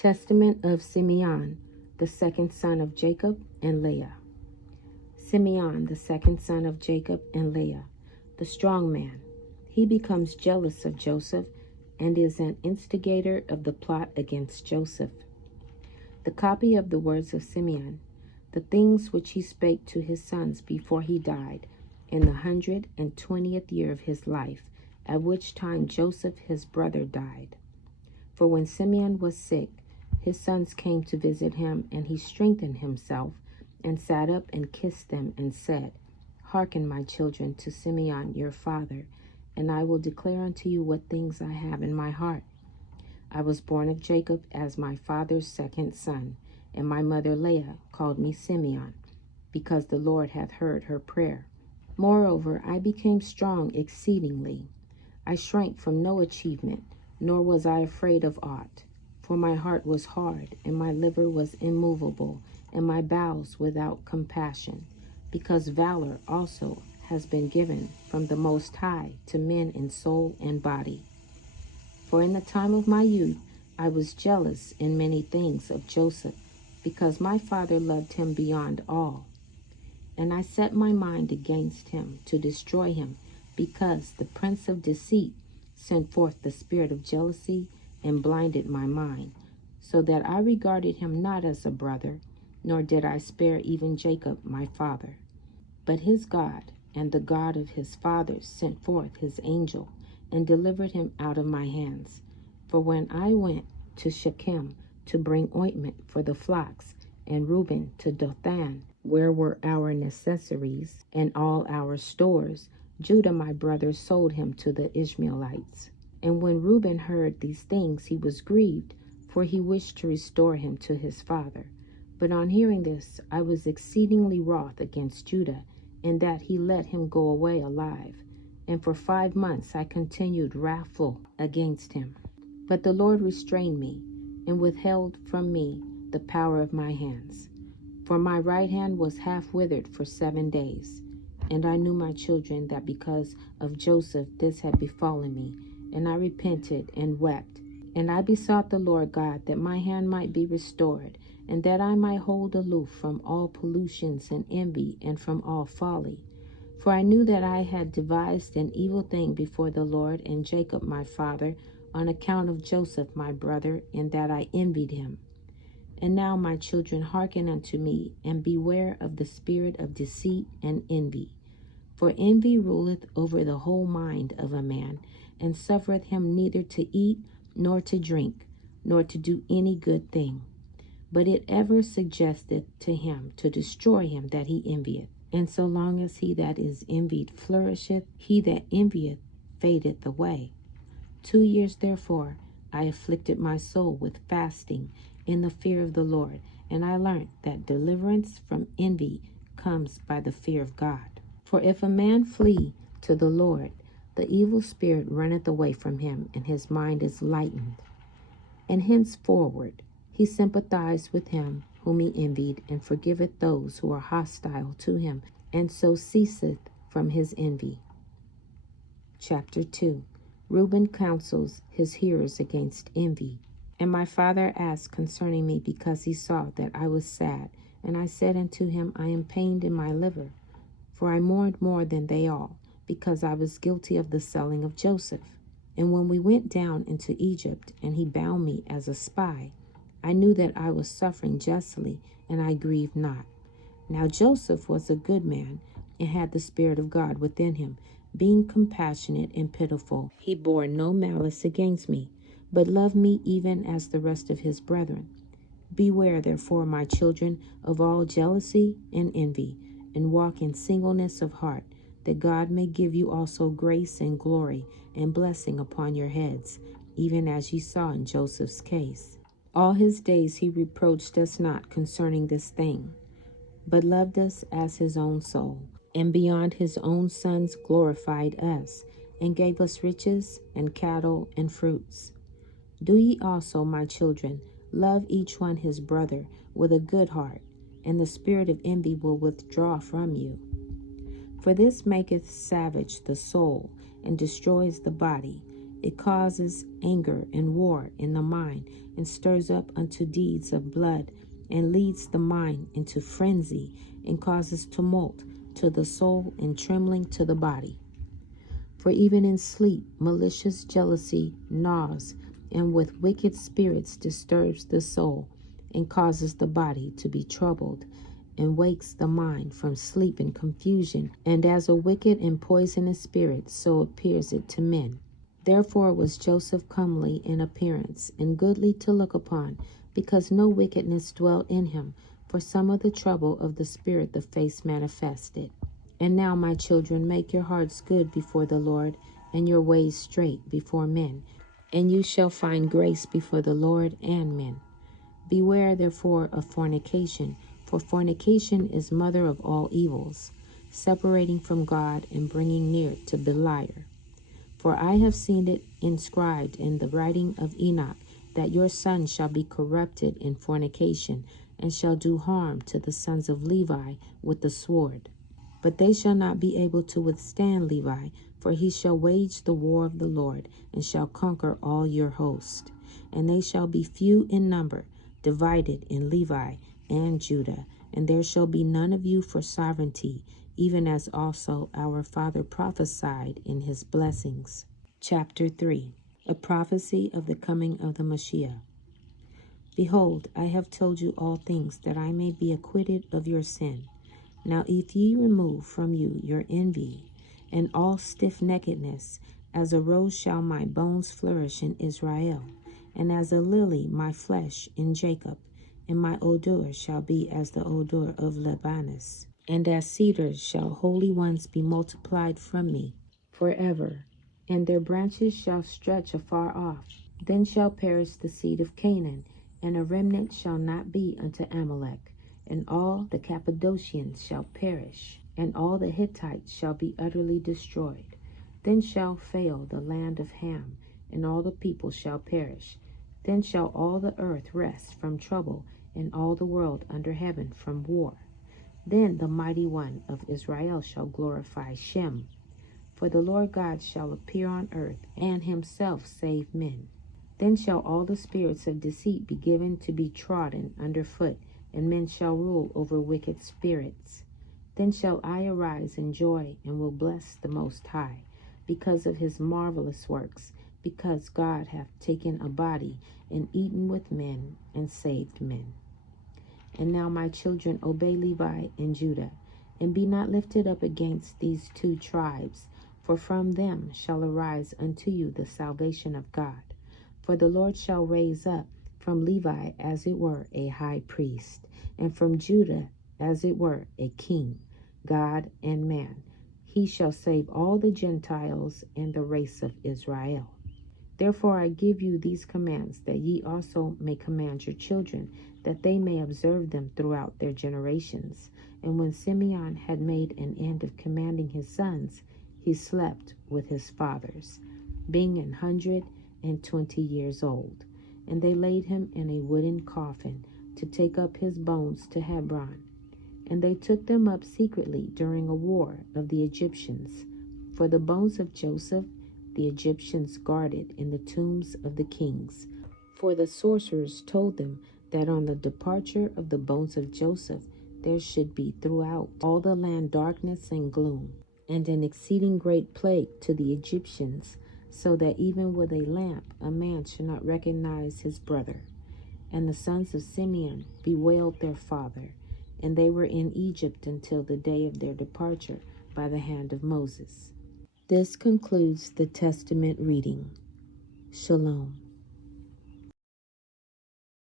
Testament of Simeon, the second son of Jacob and Leah. Simeon, the second son of Jacob and Leah, the strong man. He becomes jealous of Joseph and is an instigator of the plot against Joseph. The copy of the words of Simeon, the things which he spake to his sons before he died, in the 120th year of his life, at which time Joseph his brother died. For when Simeon was sick, his sons came to visit him, and he strengthened himself, and sat up and kissed them, and said, Hearken, my children, to Simeon your father, and I will declare unto you what things I have in my heart. I was born of Jacob as my father's second son, and my mother Leah called me Simeon, because the Lord hath heard her prayer. Moreover, I became strong exceedingly. I shrank from no achievement, nor was I afraid of aught. For my heart was hard, and my liver was immovable, and my bowels without compassion, because valor also has been given from the Most High to men in soul and body. For in the time of my youth I was jealous in many things of Joseph, because my father loved him beyond all. And I set my mind against him to destroy him, because the prince of deceit sent forth the spirit of jealousy and blinded my mind, so that I regarded him not as a brother, nor did I spare even Jacob my father. But his God and the God of his fathers sent forth his angel, and delivered him out of my hands. For when I went to Shechem to bring ointment for the flocks, and Reuben to Dothan, where were our necessaries and all our stores, Judah my brother sold him to the Ishmaelites. And when Reuben heard these things, he was grieved, for he wished to restore him to his father. But on hearing this, I was exceedingly wroth against Judah, in that he let him go away alive. And for 5 months I continued wrathful against him. But the Lord restrained me, and withheld from me the power of my hands. For my right hand was half withered for 7 days. And I knew, my children, that because of Joseph this had befallen me. And I repented and wept. And I besought the Lord God that my hand might be restored, and that I might hold aloof from all pollutions and envy, and from all folly. For I knew that I had devised an evil thing before the Lord and Jacob my father, on account of Joseph my brother, in that I envied him. And now, my children, hearken unto me, and beware of the spirit of deceit and envy. For envy ruleth over the whole mind of a man, and suffereth him neither to eat, nor to drink, nor to do any good thing. But it ever suggesteth to him to destroy him that he envieth. And so long as he that is envied flourisheth, he that envieth fadeth away. 2 years therefore I afflicted my soul with fasting in the fear of the Lord, and I learnt that deliverance from envy comes by the fear of God. For if a man flee to the Lord, the evil spirit runneth away from him, and his mind is lightened. And henceforward he sympathized with him whom he envied, and forgiveth those who are hostile to him, and so ceaseth from his envy. Chapter 2. Reuben counsels his hearers against envy. And my father asked concerning me, because he saw that I was sad. And I said unto him, I am pained in my liver, for I mourned more than they all, because I was guilty of the selling of Joseph. And when we went down into Egypt, and he bound me as a spy, I knew that I was suffering justly, and I grieved not. Now Joseph was a good man, and had the Spirit of God within him. Being compassionate and pitiful, he bore no malice against me, but loved me even as the rest of his brethren. Beware therefore, my children, of all jealousy and envy, and walk in singleness of heart, that God may give you also grace and glory and blessing upon your heads, even as ye saw in Joseph's case. All his days he reproached us not concerning this thing, but loved us as his own soul, and beyond his own sons glorified us, and gave us riches and cattle and fruits. Do ye also, my children, love each one his brother with a good heart, and the spirit of envy will withdraw from you. For this maketh savage the soul, and destroys the body. It causes anger and war in the mind, and stirs up unto deeds of blood, and leads the mind into frenzy, and causes tumult to the soul and trembling to the body. For even in sleep malicious jealousy gnaws, and with wicked spirits disturbs the soul, and causes the body to be troubled, and wakes the mind from sleep and confusion. And as a wicked and poisonous spirit, so appears it to men. Therefore was Joseph comely in appearance, and goodly to look upon, because no wickedness dwelt in him. For some of the trouble of the spirit the face manifested. And now, my children, make your hearts good before the Lord, and your ways straight before men, and you shall find grace before the Lord and men. Beware therefore of fornication, for fornication is mother of all evils, separating from God and bringing near to Beliar. For I have seen it inscribed in the writing of Enoch, that your sons shall be corrupted in fornication, and shall do harm to the sons of Levi with the sword. But they shall not be able to withstand Levi, for he shall wage the war of the Lord, and shall conquer all your host. And they shall be few in number, divided in Levi and Judah, and there shall be none of you for sovereignty, even as also our father prophesied in his blessings. Chapter 3. A prophecy of the coming of the Mashiach. Behold, I have told you all things, that I may be acquitted of your sin. Now if ye remove from you your envy, and all stiffneckedness, as a rose shall my bones flourish in IsRaEl, and as a lily my flesh in Jacob, and my odor shall be as the odor of Lebanon, and as cedars shall holy ones be multiplied from me forever, and their branches shall stretch afar off. Then shall perish the seed of Canaan, and a remnant shall not be unto Amalek, and all the Cappadocians shall perish, and all the Hittites shall be utterly destroyed. Then shall fail the land of Ham, and all the people shall perish. Then shall all the earth rest from trouble, and all the world under heaven from war. Then the mighty one of IsRaEl shall glorify Shem. For the Lord God shall appear on earth, and himself save men. Then shall all the spirits of deceit be given to be trodden under foot, and men shall rule over wicked spirits. Then shall I arise in joy, and will bless the Most High, because of his marvelous works, because God hath taken a body, and eaten with men, and saved men. And now, my children, obey Levi and Judah, and be not lifted up against these two tribes, for from them shall arise unto you the salvation of God. For the Lord shall raise up from Levi as it were a high priest, and from Judah as it were a king, God and man. He shall save all the Gentiles and the race of IsRaEl. Therefore I give you these commands, that ye also may command your children, that they may observe them throughout their generations. And when Simeon had made an end of commanding his sons, he slept with his fathers, being 120 years old. And they laid him in a wooden coffin, to take up his bones to Hebron. And they took them up secretly during a war of the Egyptians. For the bones of Joseph the Egyptians guarded in the tombs of the kings. For the sorcerers told them that on the departure of the bones of Joseph there should be throughout all the land darkness and gloom, and an exceeding great plague to the Egyptians, so that even with a lamp a man should not recognize his brother. And the sons of Simeon bewailed their father, and they were in Egypt until the day of their departure by the hand of Moses. This concludes the Testament reading. Shalom.